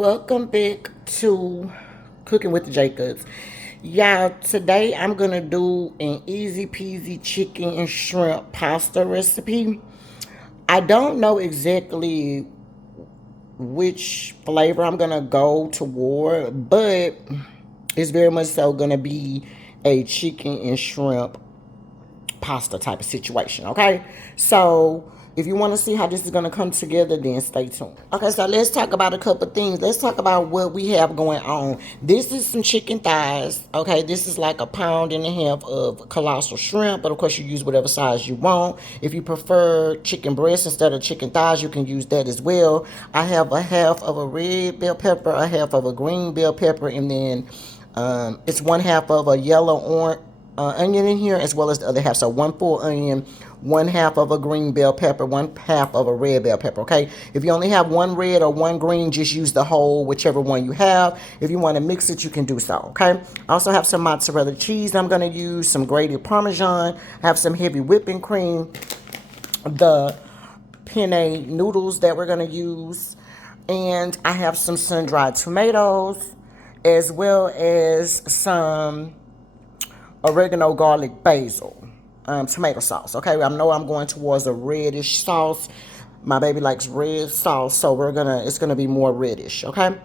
Welcome back to Cooking with the Jacobs. Y'all, today I'm going to do an easy peasy chicken and shrimp pasta recipe. I don't know exactly which flavor I'm going to go toward, but it's very much so going to be a chicken and shrimp pasta type of situation, okay? So if you want to see how this is going to come together, then stay tuned. Okay, so let's talk about a couple things. Let's talk about what we have going on. This is some chicken thighs, okay? This is like a pound and a half of colossal shrimp, but of course you use whatever size you want. If you prefer chicken breast instead of chicken thighs, you can use that as well. I have a half of a red bell pepper, a half of a green bell pepper, and then it's one half of a yellow orange onion in here, as well as the other half. So one full onion, one half of a green bell pepper, one half of a red bell pepper, okay? If you only have one red or one green, just use the whole, whichever one you have. If you want to mix it, you can do so, okay? I also have some mozzarella cheese I'm going to use, some grated Parmesan, I have some heavy whipping cream, the penne noodles that we're going to use, and I have some sun-dried tomatoes, as well as some oregano, garlic, basil, tomato sauce. Okay, I know I'm going towards a reddish sauce. My baby likes red sauce, so it's gonna be more reddish. Okay.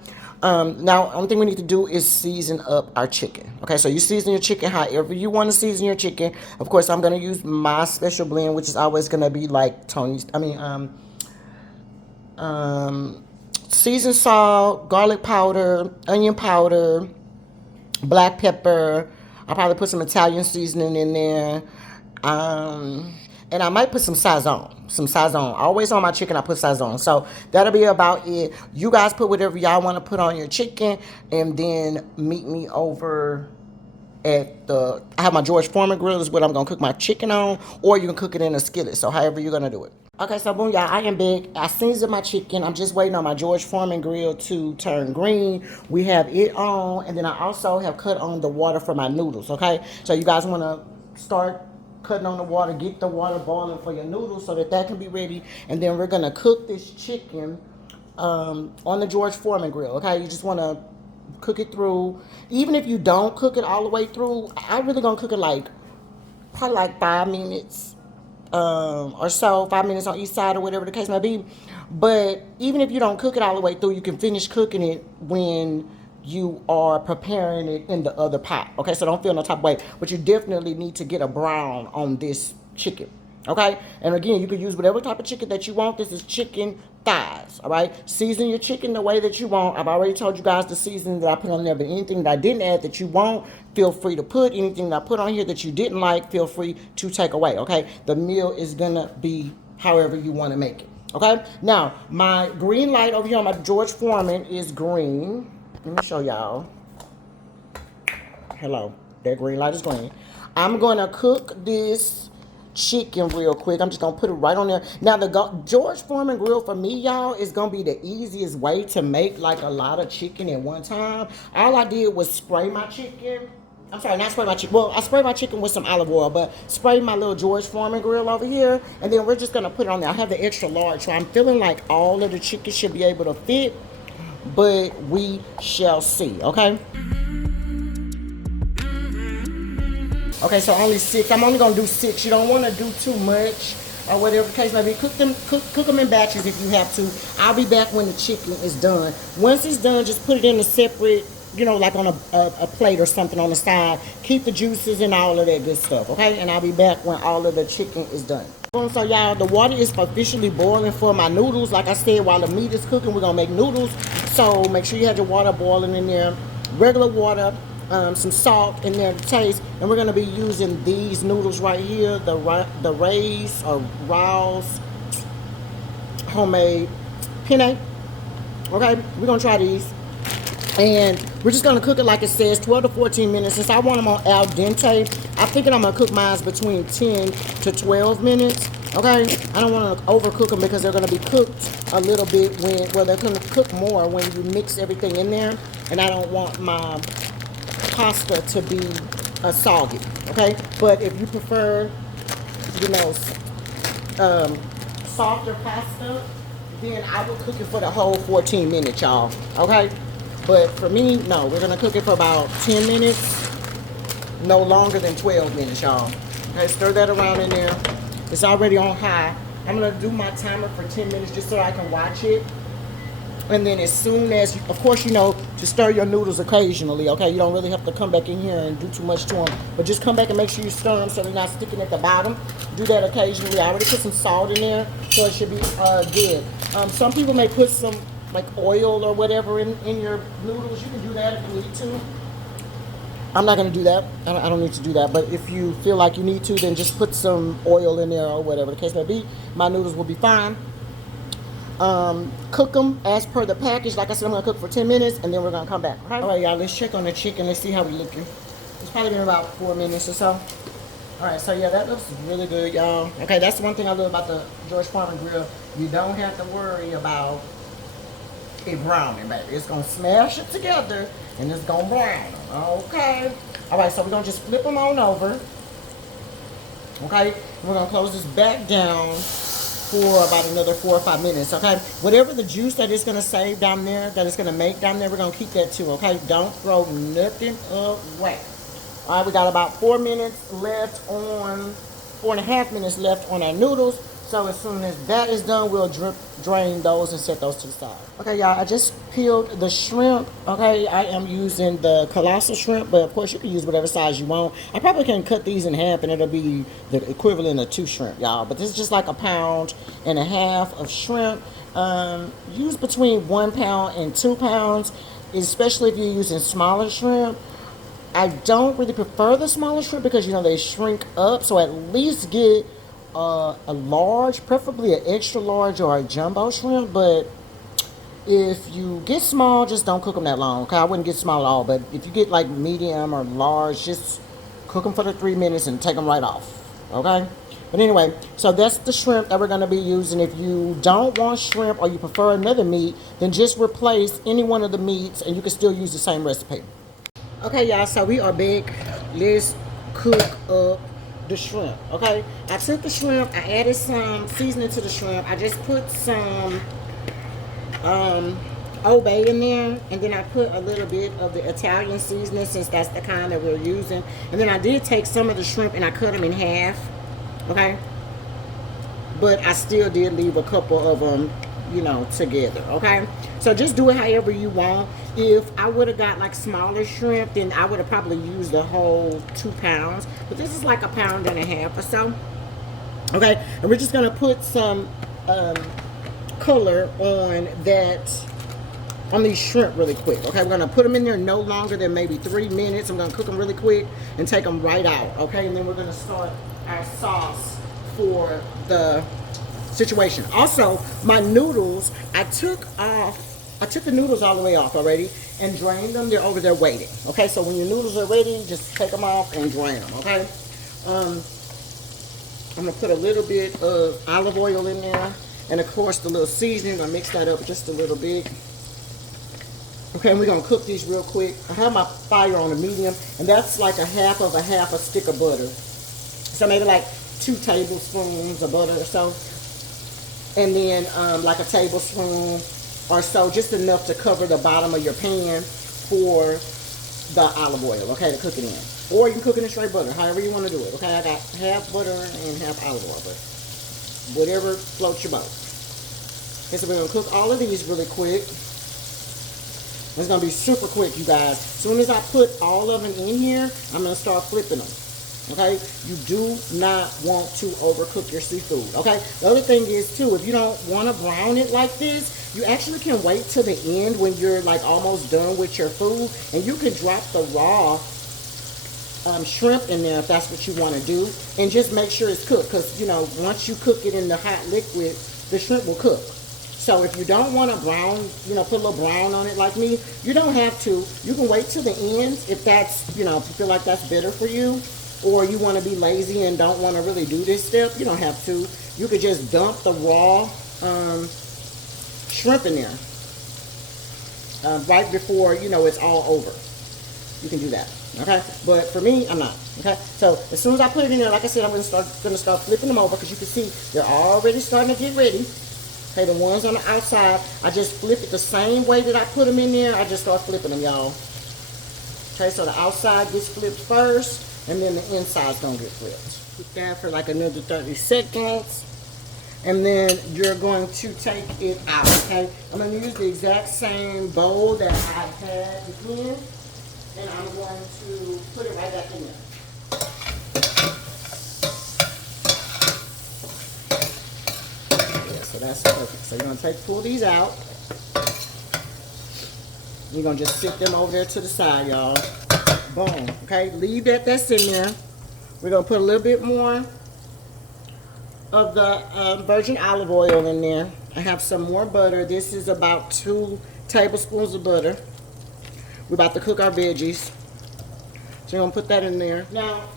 Now, only thing we need to do is season up our chicken. Okay, so you season your chicken however you want to season your chicken. Of course, I'm gonna use my special blend, which is always gonna be like seasoned salt, garlic powder, onion powder, black pepper. I'll probably put some Italian seasoning in there. And I might put some Sazon. Some Sazon. Always on my chicken, I put Sazon. So that'll be about it. You guys put whatever y'all want to put on your chicken. And then meet me over at I have my George Foreman grill is what I'm going to cook my chicken on. Or you can cook it in a skillet. So however you're going to do it. Okay, so boom, y'all, I am back. I seasoned my chicken. I'm just waiting on my George Foreman grill to turn green. We have it on, and then I also have cut on the water for my noodles, okay? So you guys want to start cutting on the water, get the water boiling for your noodles so that can be ready, and then we're going to cook this chicken on the George Foreman grill, okay? You just want to cook it through. Even if you don't cook it all the way through, I'm really going to cook it probably like 5 minutes. Or so, 5 minutes on each side or whatever the case may be. But even if you don't cook it all the way through, you can finish cooking it when you are preparing it in the other pot. Okay, so don't feel no type of way. But you definitely need to get a brown on this chicken. Okay, and again, you can use whatever type of chicken that you want. This is chicken thighs. All right, season your chicken the way that you want. I've already told you guys the seasoning that I put on there, but anything that I didn't add that you want, feel free to put. Anything that I put on here that you didn't like, feel free to take away. Okay, the meal is gonna be however you want to make it. Okay, now my green light over here on my George Foreman is green. Let me show y'all. Hello, that green light is green. I'm gonna cook this chicken real quick. I'm just gonna put it right on there. Now the George Foreman grill for me, y'all, is gonna be the easiest way to make like a lot of chicken at one time. All I did was spray my chicken. I'm sorry, not spray my chicken. Well, I sprayed my chicken with some olive oil, but spray my little George Foreman grill over here, and then we're just gonna put it on there. I have the extra large, so I'm feeling like all of the chicken should be able to fit, but we shall see. Okay. Okay, so only 6. I'm only gonna do 6. You don't want to do too much, or whatever the case may be. Cook them in batches if you have to. I'll be back when the chicken is done. Once it's done, just put it in a separate, like on a plate or something on the side. Keep the juices and all of that good stuff, okay? And I'll be back when all of the chicken is done. So y'all, the water is officially boiling for my noodles. Like I said, while the meat is cooking, we're gonna make noodles. So make sure you have your water boiling in there. Regular water. Some salt in there to taste, and we're going to be using these noodles right here, the Ray's or Rao's homemade penne. Okay, we're going to try these, and we're just going to cook it like it says, 12 to 14 minutes. Since I want them on al dente, I'm thinking I'm going to cook mine between 10 to 12 minutes. Okay, I don't want to overcook them because they're going to be cooked a little bit they're going to cook more when you mix everything in there, and I don't want my pasta to be soggy, okay? But if you prefer, softer pasta, then I will cook it for the whole 14 minutes, y'all. Okay? But for me, no, we're gonna cook it for about 10 minutes, no longer than 12 minutes, y'all. Okay, stir that around in there. It's already on high. I'm gonna do my timer for 10 minutes just so I can watch it. And then as soon as, of course, you know, to stir your noodles occasionally, okay? You don't really have to come back in here and do too much to them. But just come back and make sure you stir them so they're not sticking at the bottom. Do that occasionally. I already put some salt in there, so it should be good. Some people may put some, like, oil or whatever in your noodles. You can do that if you need to. I'm not going to do that. I don't need to do that. But if you feel like you need to, then just put some oil in there or whatever the case may be. My noodles will be fine. Cook them as per the package. Like I said, I'm gonna cook for 10 minutes and then we're gonna come back. Okay? All right, y'all, let's check on the chicken. Let's see how we looking. It's probably been about 4 minutes or so. All right, so yeah, that looks really good, y'all. Okay, that's the one thing I love about the George Foreman grill. You don't have to worry about it browning, baby. It's gonna smash it together and it's gonna brown. Okay. All right, so we're gonna just flip them on over. Okay, we're gonna close this back down for about another 4 or 5 minutes, okay? Whatever the juice that it's gonna save down there, that it's gonna make down there, we're gonna keep that too, okay? Don't throw nothing away. All right, we got about 4 minutes left on, 4.5 minutes left on our noodles. So as soon as that is done, we'll drain those and set those to the side. Okay, y'all, I just peeled the shrimp. Okay, I am using the colossal shrimp, but of course you can use whatever size you want. I probably can cut these in half and it'll be the equivalent of 2 shrimp, y'all. But this is just like 1.5 pounds of shrimp. Use between 1 pound and 2 pounds, especially if you're using smaller shrimp. I don't really prefer the smaller shrimp because, you know, they shrink up. So at least get a large, preferably an extra large or a jumbo shrimp. But if you get small, just don't cook them that long. Okay, I wouldn't get small at all. But if you get like medium or large, just cook them for the 3 minutes and take them right off. Okay. But anyway, so that's the shrimp that we're going to be using. If you don't want shrimp or you prefer another meat, then just replace any one of the meats and you can still use the same recipe. Okay, y'all, so we are back. Let's cook up the shrimp, okay? I took the shrimp, I added some seasoning to the shrimp. I just put some Old Bay in there, and then I put a little bit of the Italian seasoning since that's the kind that we're using. And then I did take some of the shrimp and I cut them in half, okay? But I still did leave a couple of them, you know, together, okay? So just do it however you want. If I would have got like smaller shrimp, then I would have probably used the whole 2 pounds. But this is like 1.5 pounds or so. Okay, and we're just gonna put some color on these shrimp really quick. Okay, we're gonna put them in there no longer than maybe 3 minutes. I'm gonna cook them really quick and take them right out. Okay, and then we're gonna start our sauce for the situation. Also, my noodles, I took the noodles all the way off already and drained them. They're over there waiting. Okay, so when your noodles are ready, just take them off and drain them. Okay, I'm gonna put a little bit of olive oil in there, and of course the little seasoning. I'm gonna mix that up just a little bit. Okay, and we're gonna cook these real quick. I have my fire on a medium, and that's like a half a stick of butter. So maybe like 2 tablespoons of butter or so. And then like a tablespoon or so, just enough to cover the bottom of your pan for the olive oil, okay, to cook it in. Or you can cook it in straight butter, however you want to do it, okay? I got half butter and half olive oil, but whatever floats your boat. Okay, so we're going to cook all of these really quick. It's going to be super quick, you guys. As soon as I put all of them in here, I'm going to start flipping them. Okay, you do not want to overcook your seafood. Okay, the other thing is too, if you don't want to brown it like this, you actually can wait till the end when you're like almost done with your food, and you can drop the raw shrimp in there if that's what you want to do, and just make sure it's cooked, because you know once you cook it in the hot liquid, the shrimp will cook. So if you don't want to brown, you know, put a little brown on it like me, you don't have to. You can wait till the end if that's, you know, if you feel like that's better for you. Or you want to be lazy and don't want to really do this step, you don't have to. You could just dump the raw shrimp in there right before, you know, it's all over. You can do that, okay? But for me, I'm not, okay? So as soon as I put it in there, like I said, I'm going to start flipping them over because you can see they're already starting to get ready. Okay, the ones on the outside, I just flip it the same way that I put them in there. I just start flipping them, y'all. Okay, so the outside gets flipped first, and then the inside's gonna get flipped. Put that for like another 30 seconds. And then you're going to take it out, okay? I'm going to use the exact same bowl that I had before, and I'm going to put it right back in there. Yeah, so that's perfect. So you're going to pull these out. You're going to just sit them over there to the side, y'all. Boom, okay? Leave that's in there. We're going to put a little bit more of the virgin olive oil in there. I have some more butter. This is about 2 tablespoons of butter. We're about to cook our veggies. So you're going to put that in there. Now,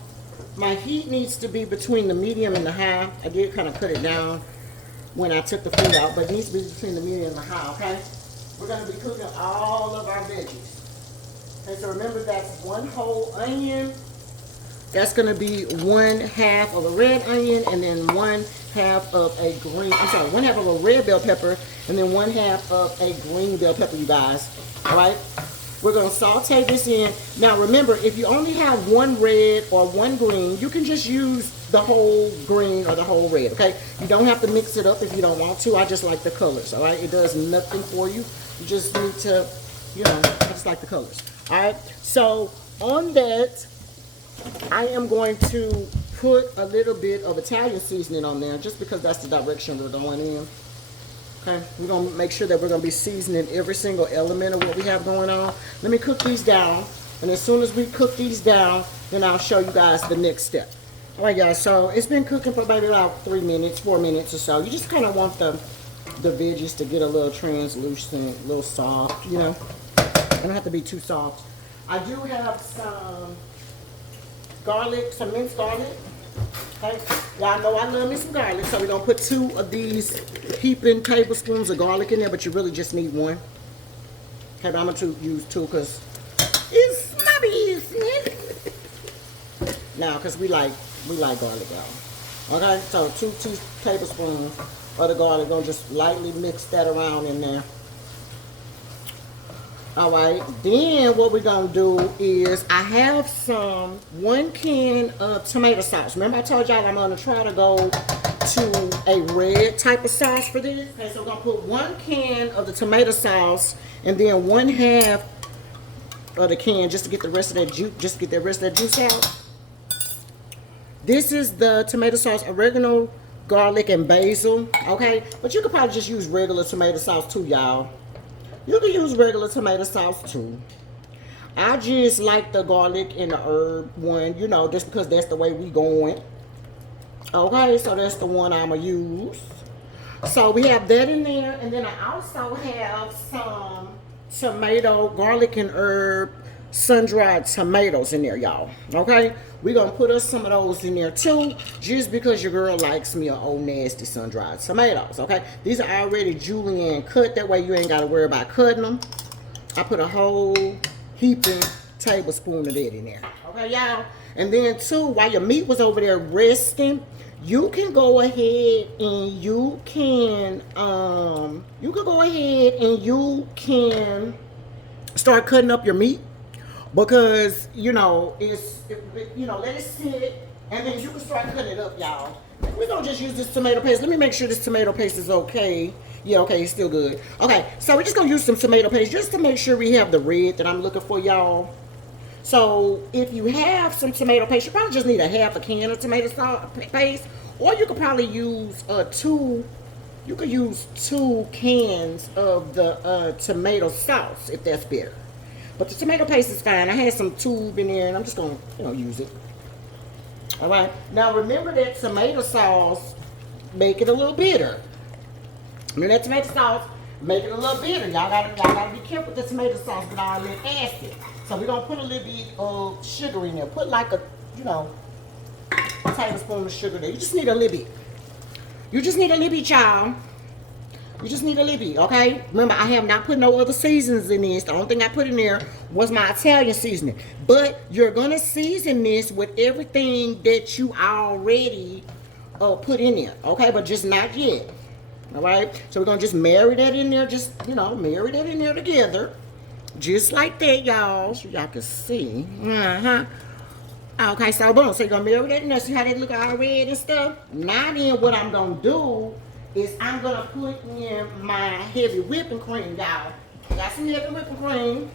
my heat needs to be between the medium and the high. I did kind of cut it down when I took the food out, but it needs to be between the medium and the high, okay? We're going to be cooking all of our veggies. Okay, so remember that's 1 whole onion. That's going to be 1/2 of a red onion, and then 1/2 of a green, I'm sorry, 1/2 of a red bell pepper, and then 1/2 of a green bell pepper, you guys. All right? We're going to saute this in. Now, remember, if you only have 1 red or 1 green, you can just use the whole green or the whole red, okay? You don't have to mix it up if you don't want to. I just like the colors, all right? It does nothing for you. You just need to, you know, I just like the colors. All right? So, on that, I am going to put a little bit of Italian seasoning on there just because that's the direction we're going in. Okay, we're going to make sure that we're going to be seasoning every single element of what we have going on. Let me cook these down, and as soon as we cook these down, then I'll show you guys the next step. All right, guys, so it's been cooking for maybe about 3 minutes, 4 minutes or so. You just kind of want the veggies to get a little translucent, a little soft, you know. They don't have to be too soft. I do have some garlic, some minced garlic. Okay, y'all know I love me some garlic, so we're gonna put 2 of these heaping tablespoons of garlic in there, but you really just need 1. Okay, but I'm gonna use 2 because it's my business. Now, because we like garlic, y'all. Okay, so 2 tablespoons of the garlic. Gonna just lightly mix that around in there. All right, then what we're gonna do is I have 1 can of tomato sauce. Remember I told y'all I'm gonna try to go to a red type of sauce for this. Okay, so we're gonna put 1 can of the tomato sauce and then 1/2 of the can just to get the rest of that juice, out. This is the tomato sauce, oregano, garlic, and basil. Okay, but you could probably just use regular tomato sauce too, y'all. You can use regular tomato sauce too. I just like the garlic and the herb one, you know, just because that's the way we going. Okay, so that's the one I'm going to use. So we have that in there. And then I also have some tomato, garlic and herb, sun-dried tomatoes in there, y'all. Okay, we're going to put us some of those in there too, just because your girl likes me an old nasty sun-dried tomatoes. Okay, these are already julienne cut. That way you ain't got to worry about cutting them. I put a whole heaping tablespoon of that in there. Okay, y'all. And then too, while your meat was over there resting, you can go ahead and you can start cutting up your meat. Because, you know, let it sit, and then you can start cutting it up, y'all. We're going to just use this tomato paste. Let me make sure this tomato paste is okay. Yeah, okay, it's still good. Okay, so we're just going to use some tomato paste just to make sure we have the red that I'm looking for, y'all. So, if you have some tomato paste, you probably just need 1/2 can of tomato paste. Or you could probably use 2 cans of the tomato sauce, if that's better. But the tomato paste is fine. I had some tube in there, and I'm just going to, use it. All right. Now, remember that tomato sauce, make it a little bitter. Remember that tomato sauce, make it a little bitter. Y'all gotta be careful with the tomato sauce with all that acid. So we're going to put a little bit of sugar in there. Put like a tablespoon of sugar there. You just need a little bit. You just need a little bit, y'all. You just need a little bit, okay? Remember, I have not put no other seasons in this. The only thing I put in there was my Italian seasoning. But you're going to season this with everything that you already put in there, okay? But just not yet, All right, so we're gonna just marry that in there, just, marry that in there together. Just like that, y'all, so y'all can see. Okay, so boom, so you're gonna mirror that in there. See how they look all red and stuff? Now then, what I'm gonna do is I'm gonna put in my heavy whipping cream, y'all. Got some heavy whipping cream.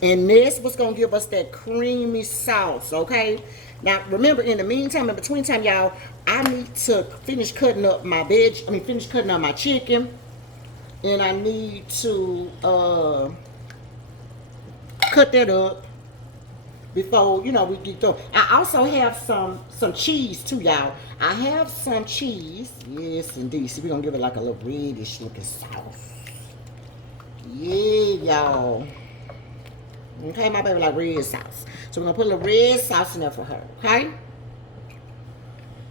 And this was gonna give us that creamy sauce, okay? Now, remember, in the meantime, in between time, y'all, I need to finish cutting up my finish cutting up my chicken. And I need to cut that up before, we get through. I also have some cheese too, y'all. I have some cheese. Yes, indeed. See, we're gonna give it like a little reddish looking sauce. Yeah, y'all. Okay, my baby like red sauce. So we're gonna put a little red sauce in there for her, okay?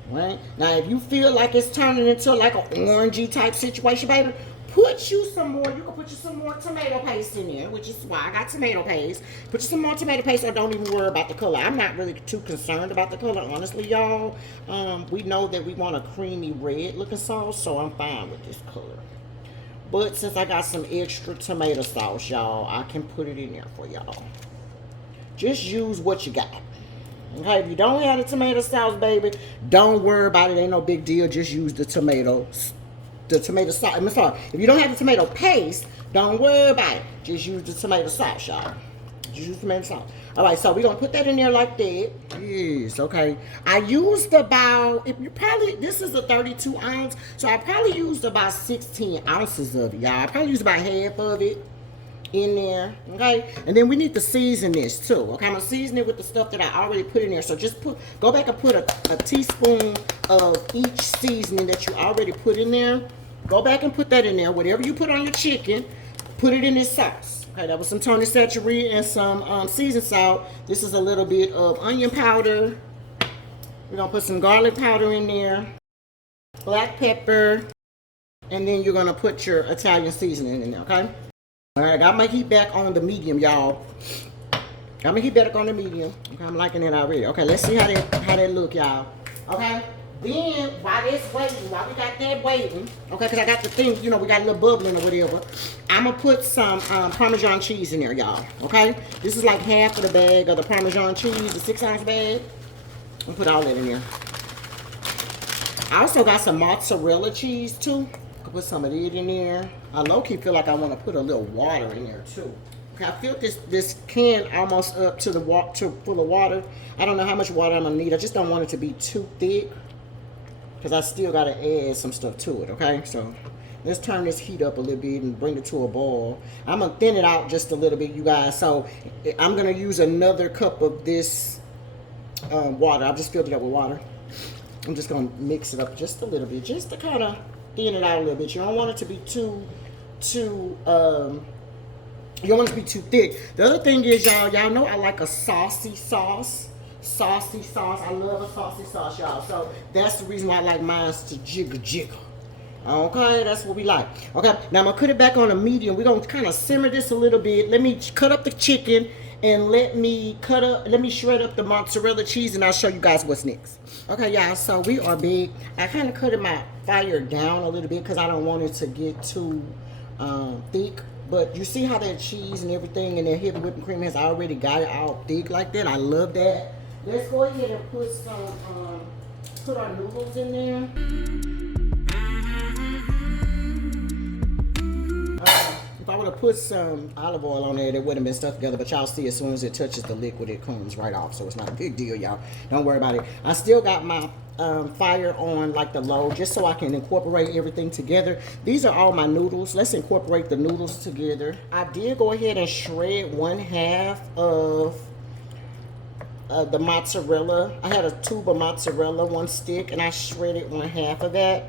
Right? Now, if you feel like it's turning into like an orangey type situation, baby, put you some more. You can put you some more tomato paste in there, which is why I got tomato paste. Put you some more tomato paste, or don't even worry about the color. I'm not really too concerned about the color, honestly, y'all. We know that we want a creamy red looking sauce, so I'm fine with this color. But since I got some extra tomato sauce, y'all, I can put it in there for y'all. Just use what you got. Okay, if you don't have the tomato sauce, baby, don't worry about it. Ain't no big deal. Just use the tomatoes. The tomato sauce. I'm sorry. If you don't have the tomato paste, don't worry about it. Just use the tomato sauce, y'all. Just use tomato sauce. All right, so we're gonna put that in there like that. Yes, okay. I used about, this is a 32 ounce, so I probably used about 16 ounces of it, y'all. I probably used about half of it in there, okay? And then we need to season this too, okay? I'm gonna season it with the stuff that I already put in there. So just go back and put a teaspoon of each seasoning that you already put in there. Go back and put that in there. Whatever you put on your chicken, put it in this sauce. Okay, that was some Tony Chachere and some seasoned salt. This is a little bit of onion powder. We're gonna put some garlic powder in there, black pepper, and then you're gonna put your Italian seasoning in there, okay? All right, I got my heat back on the medium, y'all. Got my heat back on the medium. Okay, I'm liking it already. Okay, let's see how that look, y'all. Okay, then while it's waiting, while we got that waiting, okay, because I got the thing, we got a little bubbling or whatever. I'm gonna put some Parmesan cheese in there, y'all. Okay, this is like half of the bag of the Parmesan cheese, the 6 ounce bag. I'll put all that in there. I also got some mozzarella cheese too. I'll put some of it in there. I low-key feel like I want to put a little water in there too. Okay, I filled this can almost up to full of water. I don't know how much water I'm gonna need. I just don't want it to be too thick, because I still gotta add some stuff to it. Okay, so let's turn this heat up a little bit and bring it to a boil. I'm gonna thin it out just a little bit, you guys. So I'm gonna use another cup of this water. I've just filled it up with water. I'm just gonna mix it up just a little bit, just to kind of thin it out a little bit. You don't want it to be too you don't want it to be too thick. The other thing is, y'all know I like a saucy sauce. Saucy sauce. I love a saucy sauce, y'all. So that's the reason why I like mine to jiggle. Okay, that's what we like. Okay, now I'm gonna put it back on a medium. We're gonna kind of simmer this a little bit. Let me cut up the chicken and let me shred up the mozzarella cheese, and I'll show you guys what's next. Okay, y'all, so we are big. I kind of cut my fire down a little bit because I don't want it to get too thick. But you see how that cheese and everything and that heavy whipping cream has already got it all thick like that. I love that. Let's go ahead and put put our noodles in there. If I would have put some olive oil on there, it wouldn't have been stuck together. But y'all see, as soon as it touches the liquid, it comes right off. So it's not a big deal, y'all. Don't worry about it. I still got my fire on like the low, just so I can incorporate everything together. These are all my noodles. Let's incorporate the noodles together. I did go ahead and shred 1/2 of the mozzarella. I had a tube of mozzarella, 1 stick, and I shredded 1/2 of that.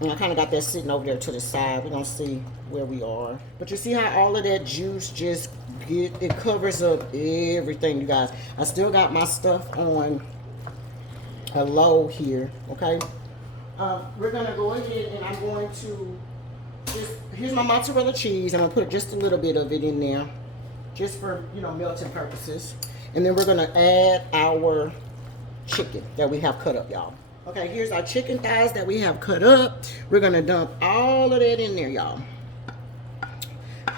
And I kind of got that sitting over there to the side. We're gonna see where we are. But you see how all of that juice just it covers up everything, you guys. I still got my stuff on a low here, okay? We're gonna go ahead and I'm going to here's my mozzarella cheese. I'm gonna put just a little bit of it in there, just for melting purposes. And then we're gonna add our chicken that we have cut up, y'all. Okay, here's our chicken thighs that we have cut up. We're gonna dump all of that in there, y'all.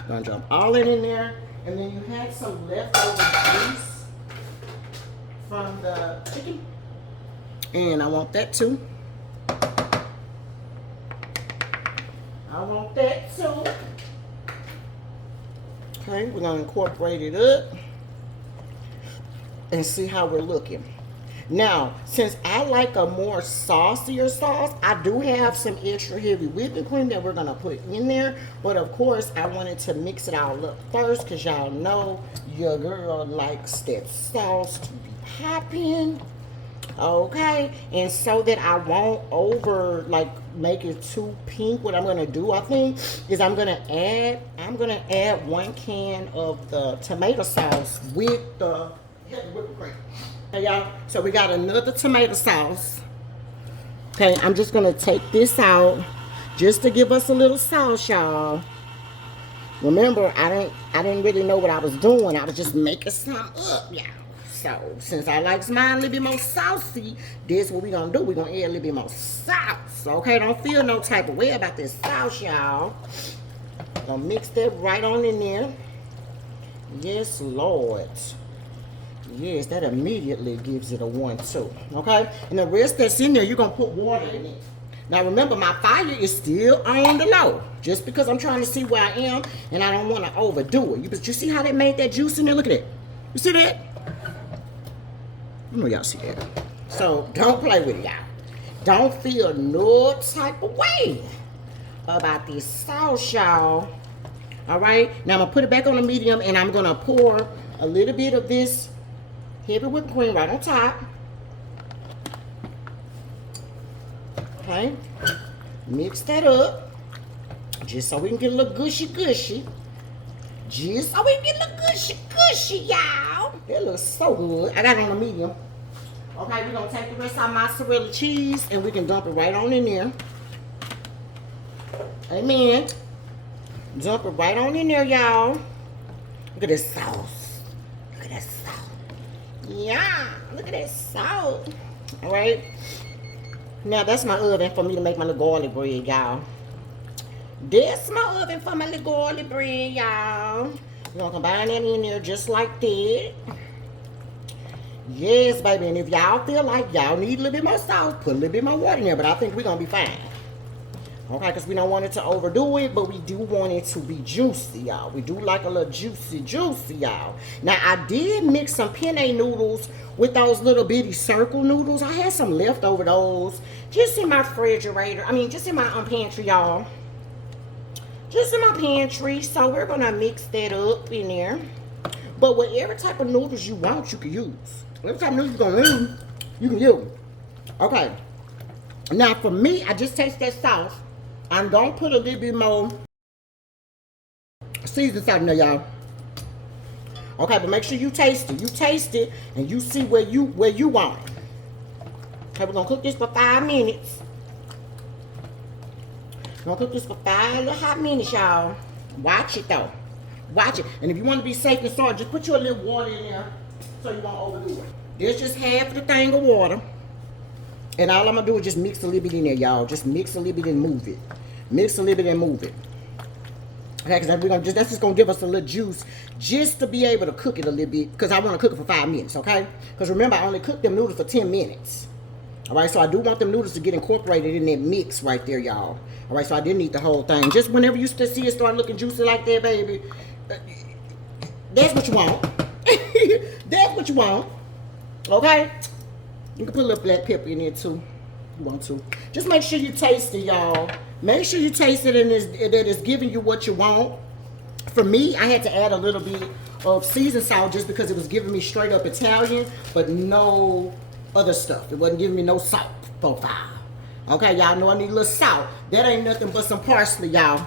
Gonna dump all it in there. And then you had some leftover grease from the chicken. And I want that too. I want that too. Okay, we're gonna incorporate it up and see how we're looking. Now, since I like a more saucier sauce, I do have some extra heavy whipping cream that we're gonna put in there. But of course, I wanted to mix it all up first because y'all know your girl likes that sauce to be popping. Okay, and so that I won't make it too pink, what I'm gonna do, I think, is I'm gonna add 1 can of the tomato sauce with the whipped cream. Okay, y'all, so we got another tomato sauce. Okay, I'm just gonna take this out just to give us a little sauce, y'all. Remember, I didn't really know what I was doing. I was just making something up, y'all. So, since I like mine a little bit more saucy, this is what we're going to do. We're going to add a little bit more sauce. Okay, don't feel no type of way about this sauce, y'all. Gonna mix that right on in there. Yes, Lord. Yes, that immediately gives it a 1-2. Okay, and the rest that's in there, you're going to put water in it. Now, remember, my fire is still on the low. Just because I'm trying to see where I am, and I don't want to overdo it. But you see how they made that juice in there? Look at that. You see that? I know y'all see that. So don't play with it, y'all. Don't feel no type of way about this sauce, y'all. All right. Now I'm gonna put it back on the medium, and I'm gonna pour a little bit of this heavy whipped cream right on top. Okay. Mix that up, just so we can get a little gushy. Just so we can get a little gushy, y'all. That looks so good. I got it on a medium. Okay, we're going to take the rest of our mozzarella cheese and we can dump it right on in there. Amen. Dump it right on in there, y'all. Look at this sauce. Look at that sauce. Yeah, look at that sauce. All right. Now, that's my oven for me to make my little garlic bread, y'all. That's my oven for my little garlic bread, y'all. We're going to combine that in there just like that. Yes, baby. And if y'all feel like y'all need a little bit more sauce, put a little bit more water in there. But I think we're going to be fine. Okay, because we don't want it to overdo it, but we do want it to be juicy, y'all. We do like a little juicy, y'all. Now, I did mix some penne noodles with those little bitty circle noodles. I had some leftover those just in my refrigerator. Just in my pantry, y'all. Just in my pantry. So we're going to mix that up in there. But whatever type of noodles you want, you can use. Whatever type of noodles you're going to use, you can use. Okay. Now, for me, I just taste that sauce. I'm going to put a little bit more seasoning salt in there, y'all. Okay, but make sure you taste it. You taste it, and you see where you want it. Okay, we're going to cook this for 5 minutes. We're going to cook this for 5 little hot minutes, y'all. Watch it, though. Watch it. And if you want to be safe and sorry, just put your little water in there so you won't overdo it. There's just half the thing of water. And all I'm going to do is just mix a little bit in there, y'all. Just mix a little bit and move it. Mix a little bit and move it. Okay, because that's just going to give us a little juice just to be able to cook it a little bit. Because I want to cook it for 5 minutes, okay? Because remember, I only cooked them noodles for 10 minutes. All right, so I do want them noodles to get incorporated in that mix right there, y'all. All right, so I didn't eat the whole thing. Just whenever you see it start looking juicy like that, baby, that's what you want. That's what you want. Okay? You can put a little black pepper in there too. You want to. Just make sure you taste it, y'all. Make sure you taste it and that it's giving you what you want. For me, I had to add a little bit of seasoned salt just because it was giving me straight up Italian, but no other stuff. It wasn't giving me no salt profile. Okay, y'all know I need a little salt. That ain't nothing but some parsley, y'all.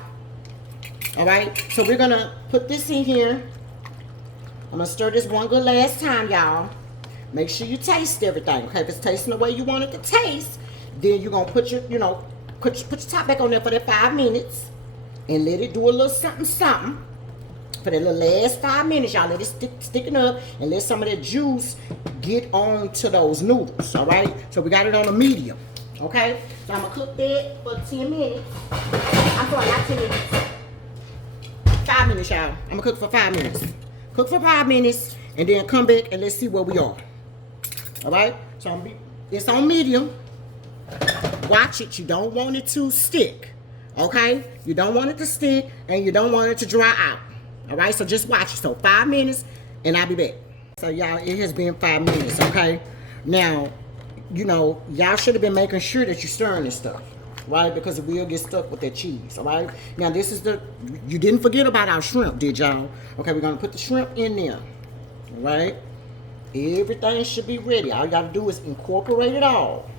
All right, so we're going to put this in here. I'm going to stir this one good last time, y'all. Make sure you taste everything, okay? If it's tasting the way you want it to taste, then you're going to put your, put your top back on there for that 5 minutes and let it do a little something, something. For the last 5 minutes, y'all, let it sticking up and let some of that juice get on to those noodles, all right? So we got it on a medium, okay? So I'm gonna cook that for 10 minutes. I'm sorry, not 10 minutes. 5 minutes, y'all. I'm gonna cook for 5 minutes. Cook for 5 minutes and then come back and let's see where we are. All right? So it's on medium. Watch it. You don't want it to stick. Okay? You don't want it to stick and you don't want it to dry out. All right? So just watch it. So 5 minutes and I'll be back. So y'all, it has been 5 minutes. Okay? Now, you know, y'all should have been making sure that you're stirring this stuff. Right? Because it will get stuck with that cheese. All right? Now, this is you didn't forget about our shrimp, did y'all? Okay, we're going to put the shrimp in there. All right? Everything should be ready. All you got to do is incorporate it all.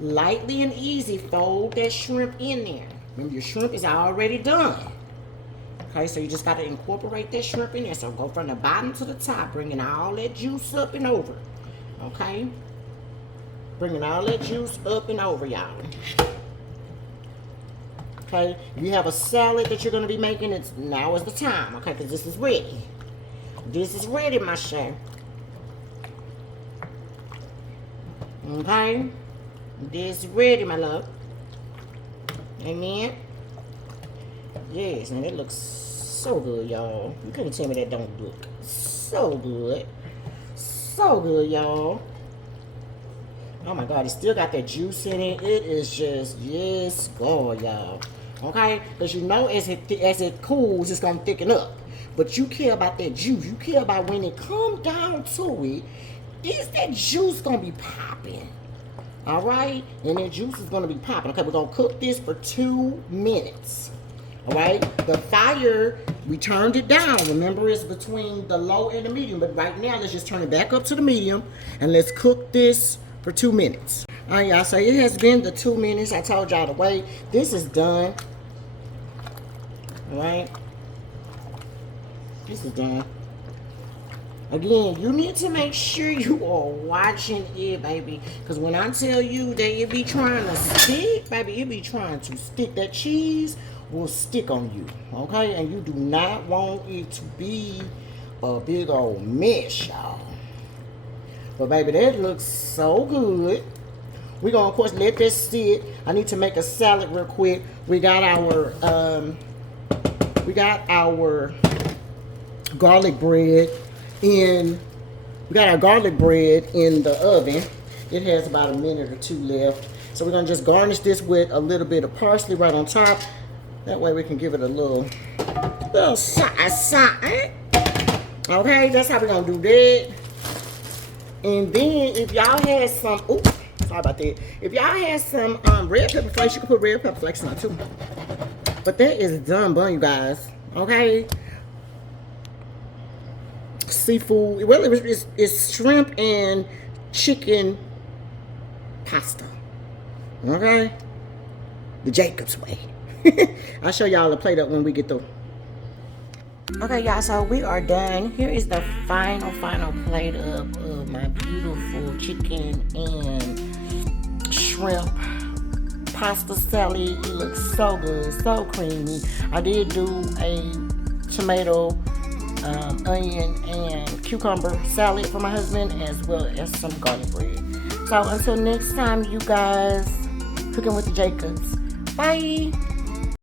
Lightly and easy, fold that shrimp in there. Remember, your shrimp is already done. Okay, so you just got to incorporate that shrimp in there. So go from the bottom to the top, bringing all that juice up and over. Okay? Bringing all that juice up and over, y'all. Okay, if you have a salad that you're going to be making, now is the time, okay, because this is ready. This is ready, my chef. Okay, this is ready, my love. Amen. Yes, and it looks so good, y'all. You couldn't tell me that don't look so good. So good, y'all. Oh my God, it still got that juice in it. It is just, yes, God, y'all. Okay? Because you know as it cools, it's going to thicken up. But you care about that juice. You care about when it comes down to it, is that juice going to be popping? All right? And that juice is going to be popping. Okay, we're going to cook this for 2 minutes. All right? The fire, we turned it down. Remember, it's between the low and the medium. But right now, let's just turn it back up to the medium. And let's cook this for 2 minutes. All right, y'all, so it has been the 2 minutes. I told y'all to wait. This is done. All right. This is done. Again, you need to make sure you are watching it, baby. Because when I tell you that it be trying to stick, baby, it be trying to stick. That cheese will stick on you, okay? And you do not want it to be a big old mess, y'all. But baby, that looks so good. We're gonna, of course, let that sit. I need to make a salad real quick. We got our garlic bread in. We got our garlic bread in the oven. It has about a minute or 2 left. So we're gonna just garnish this with a little bit of parsley right on top. That way we can give it a little side. Okay, that's how we're gonna do that. And then if y'all had some, oops, sorry about that. If y'all had some red pepper flakes, you can put red pepper flakes on it too. But that is done, you guys. Okay. Seafood. Well, it's shrimp and chicken pasta. Okay. The Jacob's way. I'll show y'all the plate up when we get through. Okay, y'all, so we are done. Here is the final plate up of my beautiful chicken and shrimp pasta salad. It looks so good, so creamy. I did do a tomato, onion, and cucumber salad for my husband, as well as some garlic bread. So until next time, you guys, cooking with the Jacobs. Bye.